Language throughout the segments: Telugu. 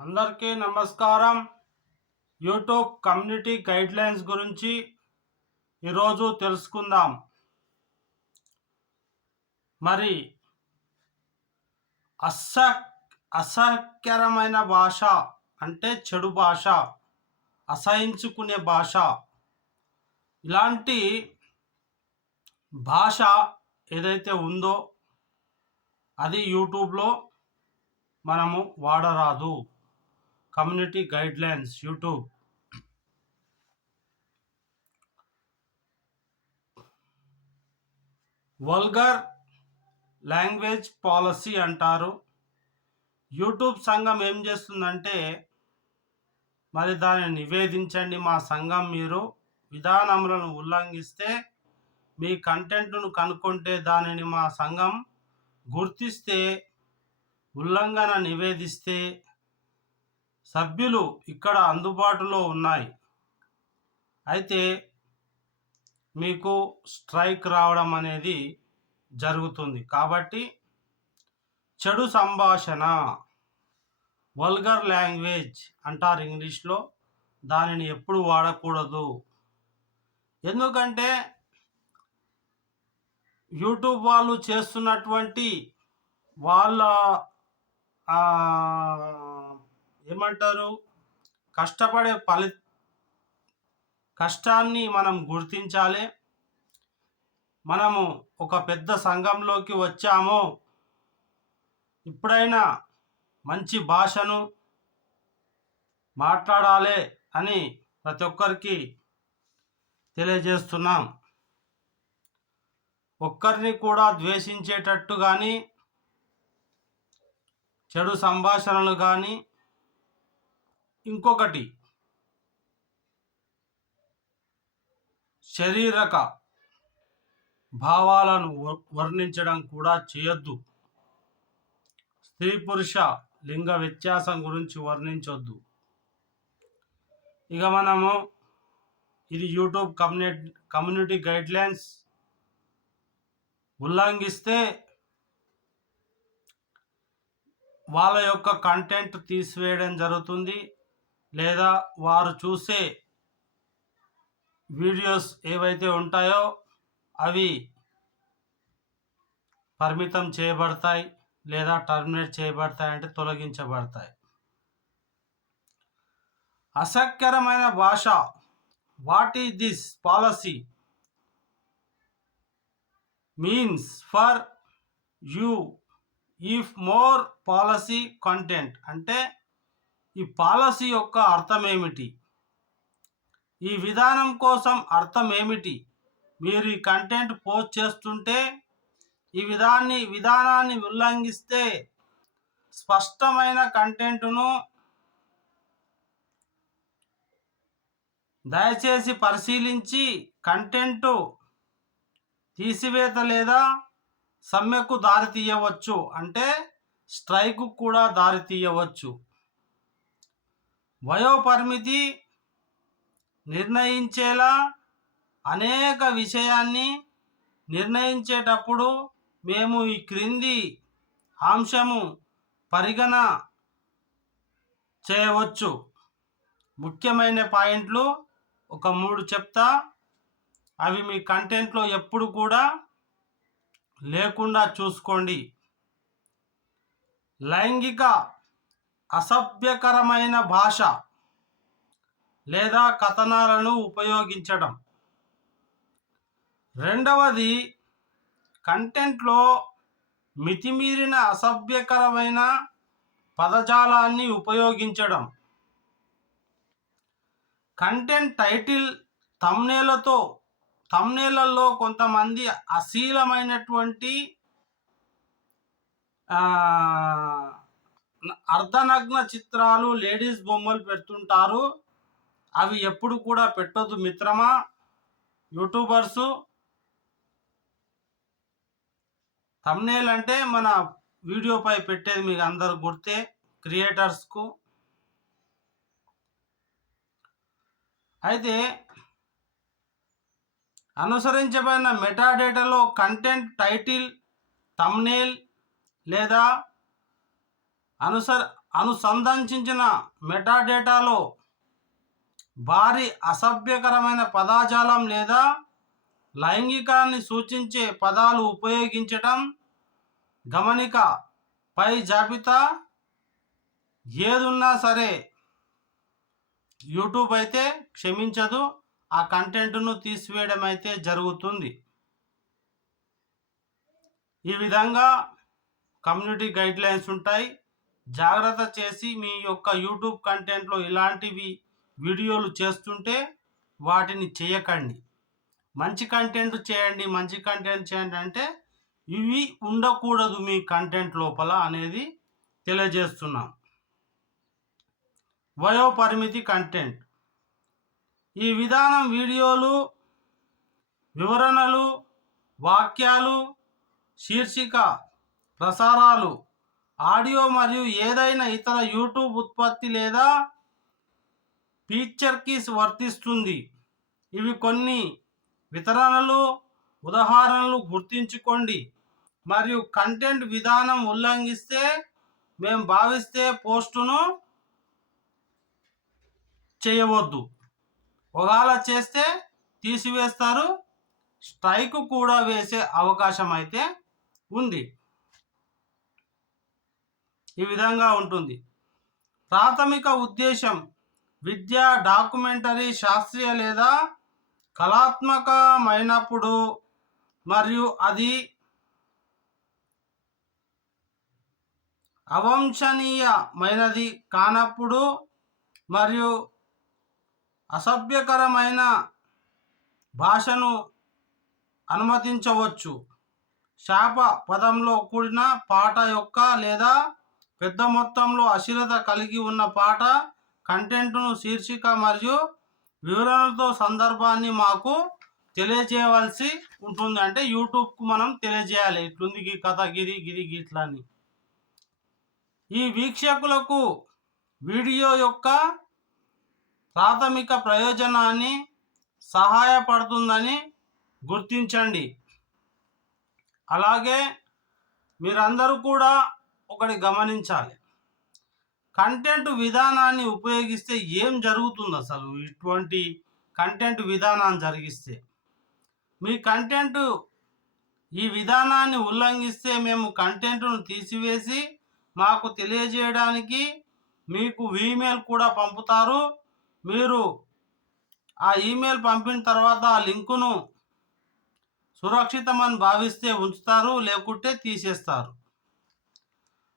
అందరికీ నమస్కారం. యూట్యూబ్ కమ్యూనిటీ గైడ్లైన్స్ గురించి ఈరోజు తెలుసుకుందాం. మరి అస అసహ్యకరమైన భాష అంటే చెడు భాష అసహించుకునే భాష. ఇలాంటి భాష ఏదైతే ఉందో అది యూట్యూబ్లో మనము వాడరాదు. Community guidelines YouTube. Vulgar language policy అంటారు. యూట్యూబ్ సంఘం ఏం చేస్తుందంటే మరి దాన్ని నివేదించండి మా సంఘం మీరు. విధానములను ఉల్లంఘిస్తే మీ కంటెంట్ను కనుక్కుంటే దానిని మా సంఘం గుర్తిస్తే ఉల్లంఘన నివేదిస్తే సభ్యులు ఇక్కడ అందుబాటులో ఉన్నాయి. అయితే మీకు స్ట్రైక్ రావడం అనేది జరుగుతుంది. కాబట్టి చెడు సంభాషణ వల్గర్ లాంగ్వేజ్ అంటారు ఇంగ్లీష్లో దానిని ఎప్పుడు వాడకూడదు. ఎందుకంటే యూట్యూబ్ వాళ్ళు చేస్తున్నటువంటి వాళ్ళ ఏమంటారు? కష్టపడే ఫలి కష్టాన్ని మనం గుర్తించాలి. మనము ఒక పెద్ద సంఘంలోకి వచ్చాము ఇప్పుడైనా మంచి భాషను మాట్లాడాలి అని ప్రతి ఒక్కరికి తెలియజేస్తున్నాం. ఒక్కరిని కూడా ద్వేషించేటట్టు కానీ చెడు సంభాషణలు కానీ ఇంకొకటి. శరీరక భావాలను వర్ణించడం కూడా చేయొద్దు. స్త్రీ పురుష లింగ వ్యత్యాసం గురించి వర్ణించొద్దు. ఇక మనము ఇది యూట్యూబ్ కమ్యూనిటీ కమ్యూనిటీ గైడ్లైన్స్ ఉల్లంఘిస్తే వాళ్ళ యొక్క కంటెంట్ తీసివేయడం జరుగుతుంది. లేదా వారు చూసే వీడియోస్ ఏవైతే ఉంటాయో అవి పరిమితం చేయబడతాయి లేదా టర్మినేట్ చేయబడతాయి అంటే తొలగించబడతాయి. అసహ్యకరమైన భాష. What is this policy means for you if more policy content అంటే ఈ పాలసీ యొక్క అర్థం ఏమిటి ఈ విధానం కోసం అర్థం ఏమిటి మీరు ఈ కంటెంట్ పోస్ట్ చేస్తుంటే ఈ విధాన్ని విధానాన్ని ఉల్లంఘిస్తే స్పష్టమైన కంటెంట్ను దయచేసి పరిశీలించి కంటెంట్ తీసివేత లేదా సమ్మెకు దారి తీయవచ్చు అంటే స్ట్రైక్ కూడా దారి తీయవచ్చు వయోపరిమితి నిర్ణయించేలా అనేక విషయాన్ని నిర్ణయించేటప్పుడు మేము ఈ క్రింది అంశము పరిగణ చేయవచ్చు. ముఖ్యమైన పాయింట్లు ఒక మూడు చెప్తా. అవి మీ కంటెంట్లో ఎప్పుడు కూడా లేకుండా చూసుకోండి. లైంగిక అసభ్యకరమైన భాష లేదా కథనాలను ఉపయోగించడం. రెండవది కంటెంట్లో మితిమీరిన అసభ్యకరమైన పదజాలాన్ని ఉపయోగించడం. కంటెంట్ టైటిల్ తమ్నేలతో తమ్నేలలో కొంతమంది అశీలమైనటువంటి అర్ధనగ్న చిత్రాలు లేడీస్ బొమ్మలు పెడుతుంటారు. అవి ఎప్పుడు కూడా పెట్టొద్దు మిత్రమా? యూట్యూబర్సు. తమ్నేల్ అంటే మన వీడియోపై పెట్టేది మీకు అందరు గుర్తే క్రియేటర్స్కు. అయితే అనుసరించబడిన మెటాడేటాలో కంటెంట్ టైటిల్ తమ్నేల్ లేదా అనుసర అనుసంధానించిన మెటాడేటాలో భారీ అసభ్యకరమైన పదాజాలం లేదా లైంగికాన్ని సూచించే పదాలు ఉపయోగించటం గమనిక పై జాబితా ఏదున్నా సరే యూట్యూబ్ అయితే క్షమించదు ఆ కంటెంట్ను తీసివేయడం అయితే జరుగుతుంది. ఈ విధంగా కమ్యూనిటీ గైడ్లైన్స్ ఉంటాయి. జాగ్రత్త చేసి మీ యొక్క యూట్యూబ్ కంటెంట్లో ఇలాంటివి వీడియోలు చేస్తుంటే వాటిని చేయకండి. మంచి కంటెంట్ చేయండి మంచి కంటెంట్ చేయండి అంటే ఇవి ఉండకూడదు మీ కంటెంట్ లోపల అనేది తెలియజేస్తున్నాం. వయోపరిమితి కంటెంట్ ఈ విధానం వీడియోలు వివరణలు వాక్యాలు శీర్షిక ప్రసారాలు ఆడియో మరియు ఏదైనా ఇతర యూట్యూబ్ ఉత్పత్తి లేదా ఫీచర్కి వర్తిస్తుంది. ఇవి కొన్ని వితరణలు ఉదాహరణలు గుర్తించుకోండి. మరియు కంటెంట్ విధానం ఉల్లంఘిస్తే మేము భావిస్తే పోస్టును చేయవద్దు. ఒకవేళ చేస్తే తీసివేస్తారు. స్ట్రైక్ కూడా వేసే అవకాశం అయితే ఉంది. ఈ విధంగా ఉంటుంది. ప్రాథమిక ఉద్దేశం విద్య డాక్యుమెంటరీ శాస్త్రీయ లేదా కళాత్మకమైనప్పుడు మరియు అది అవంశనీయమైనది కానప్పుడు మరియు అసభ్యకరమైన భాషను అనుమతించవచ్చు. శాప పదంలో కూడిన పాట యొక్క లేదా పెద్ద మొత్తంలో అశ్లీలత కలిగి ఉన్న పాట కంటెంట్ను శీర్షిక మరియు వివరణలతో సందర్భాన్ని మాకు తెలియజేయవలసి ఉంటుంది. అంటే యూట్యూబ్కు మనం తెలియజేయాలి. ఇట్లుంది ఈ కథ గిరి గిరి గిట్లా అని. ఈ వీక్షకులకు వీడియో యొక్క ప్రాథమిక ప్రయోజనాన్ని సహాయపడుతుందని గుర్తించండి. అలాగే మీరందరూ కూడా ఒకటి గమనించాలి. కంటెంట్ విధానాన్ని ఉపయోగిస్తే ఏం జరుగుతుంది అసలు? ఇటువంటి కంటెంట్ విధానాన్ని జరిగిస్తే. మీ కంటెంట్ ఈ విధానాన్ని ఉల్లంఘిస్తే మేము కంటెంట్ను తీసివేసి మాకు తెలియజేయడానికి మీకు ఈమెయిల్ కూడా పంపుతారు. మీరు ఆ ఈమెయిల్ పంపిన తర్వాత ఆ లింకును సురక్షితమని భావిస్తే ఉంచుతారు లేకుంటే తీసేస్తారు.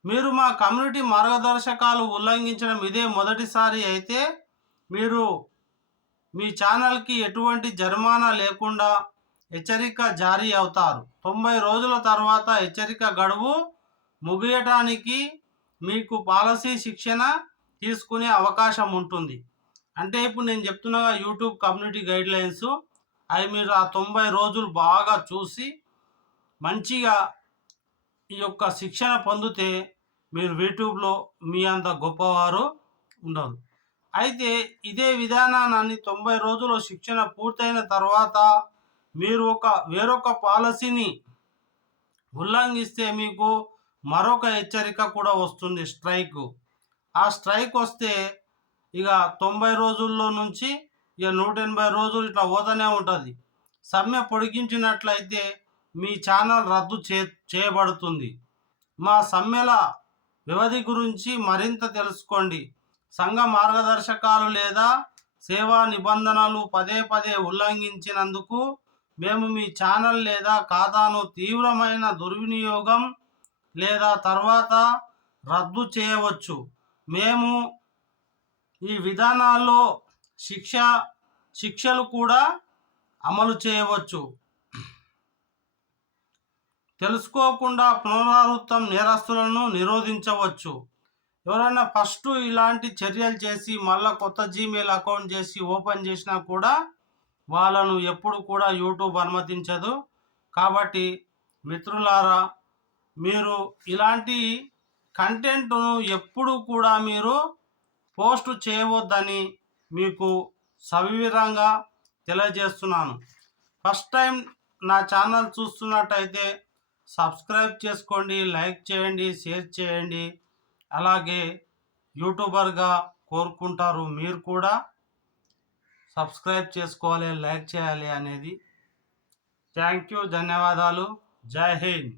మీరు మా కమ్యూనిటీ మార్గదర్శకాలు ఉల్లంఘించడం ఇదే మొదటిసారి అయితే మీరు మీ ఛానల్కి ఎటువంటి జరిమానా లేకుండా హెచ్చరిక జారీ అవుతారు. తొంభై రోజుల తర్వాత హెచ్చరిక గడువు ముగియటానికి మీకు పాలసీ శిక్షణ తీసుకునే అవకాశం ఉంటుంది. అంటే ఇప్పుడు నేను చెప్తున్నగా యూట్యూబ్ కమ్యూనిటీ గైడ్లైన్స్ అవి మీరు ఆ తొంభై రోజులు బాగా చూసి మంచిగా ఈ యొక్క శిక్షణ పొందితే మీరు యూట్యూబ్లో మీ అంత గొప్పవారు ఉండరు. అయితే ఇదే విధానాన్ని తొంభై రోజుల శిక్షణ పూర్తయిన తర్వాత మీరు ఒక వేరొక పాలసీని ఉల్లంఘిస్తే మీకు మరొక హెచ్చరిక కూడా వస్తుంది స్ట్రైక్. ఆ స్ట్రైక్ వస్తే ఇక తొంభై రోజుల్లో నుంచి ఇక నూట ఎనభై రోజులు ఇట్లా పోతూనే ఉంటుంది. సమ్మె పొడిగించినట్లయితే మీ ఛానల్ రద్దు చే చేయబడుతుంది. మా సమ్మెల వ్యవధి గురించి మరింత తెలుసుకోండి. సంఘ మార్గదర్శకాలు లేదా సేవా నిబంధనలు పదే పదే ఉల్లంఘించినందుకు మేము మీ ఛానల్ లేదా ఖాతాను తీవ్రమైన దుర్వినియోగం లేదా తర్వాత రద్దు చేయవచ్చు. మేము ఈ విధానాల్లో శిక్ష శిక్షలు కూడా అమలు చేయవచ్చు. తెలుసుకోకుండా పునరావృతం నేరస్తులను నిరోధించవచ్చు. ఎవరైనా ఫస్ట్ ఇలాంటి చర్యలు చేసి మళ్ళీ కొత్త జీమెయిల్ అకౌంట్ చేసి ఓపెన్ చేసినా కూడా వాళ్ళను ఎప్పుడు కూడా యూట్యూబ్ అనుమతించదు. కాబట్టి మిత్రులారా మీరు ఇలాంటి కంటెంట్ను ఎప్పుడు కూడా మీరు పోస్ట్ చేయవద్దని మీకు సవివరంగా తెలియజేస్తున్నాను. ఫస్ట్ టైం నా ఛానల్ చూస్తున్నట్టయితే సబ్స్క్రైబ్ చేసుకోండి లైక్ చేయండి షేర్ చేయండి. అలాగే యూట్యూబర్గా కోరుకుంటారు మీరు కూడా సబ్స్క్రైబ్ చేసుకోవాలి లైక్ చేయాలి అనేది. థ్యాంక్ యూ ధన్యవాదాలు. జై హింద్.